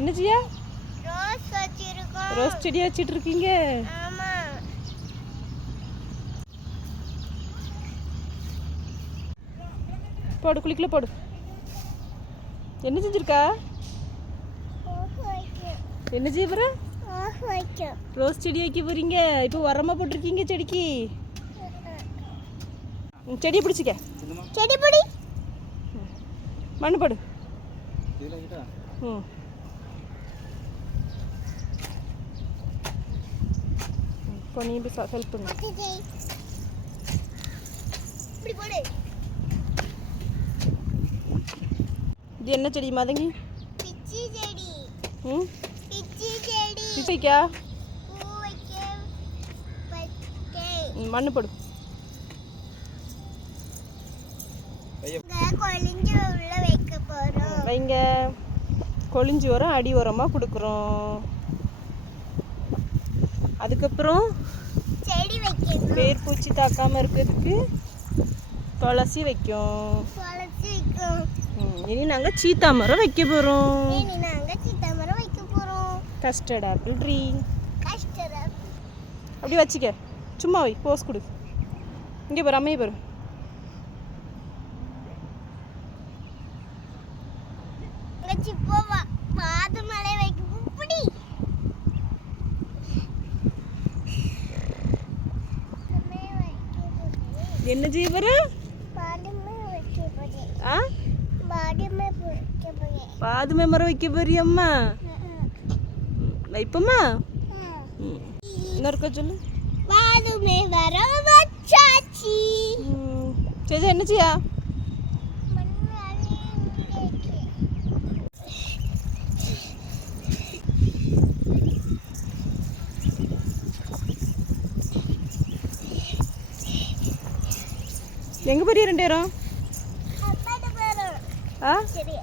என்ன ஜியா? ரோஸ் வச்சிருக்கோம். ரோஸ் செடி வச்சிட்டு இருக்கீங்க? ஆமா. போடு, குளிக்கல போடு. என்ன செஞ்சிருக்கா? என்ன செய்ய போற? ரோஸ் செடி வைக்க போறீங்க. இப்போ உரமா போட்டிருக்கீங்க செடிக்கு. செடியை பிடிச்சிக்க. செடி பிடி. மண்ணு போடு. இப்போ நீ போய் ஹெல்ப் பண்ணு. இப்படி போடு. இது என்ன செடி மாதங்கி? பிச்சி செடி. பிச்சி செடி. பிச்சிக்கா? பூ வைக்க வைக்க. மண்ணு போடு. கொளிஞ்சு உள்ள வைக்க போறோம். வைங்க. கொளிஞ்சு உரம் அடி உரமாக கொடுக்குறோம். அதுக்கப்புறம் செடி வைக்கணும். வேர் பூச்சி தாக்காமல் இருக்கிறதுக்கு துளசி வைக்கும். துளசி வைக்கும். இனி நாங்கள் சீத்தா மரம் வைக்க போகிறோம். இனி நாங்கள் சீத்தா மரம் வைக்க போகிறோம். Custard apple tree. Custard apple. அப்படி வச்சுக்க. சும்மா வை, போஸ் கொடு. இங்கே பாரு, அம்மையை பாரு. பாது மலை வைக்க இப்படி. என்ன ஜீவர? பாதுமை மரம் வைக்க போறியம்மா? வைப்பம்மா. இன்னொருக்க சொல்லு. பாதுமை மரம் வச்சாச்சி. சரி, என்ன செய்யா? எங்கே போறிய 2 பேரும்? அப்பா பேரும். ஆ சரி.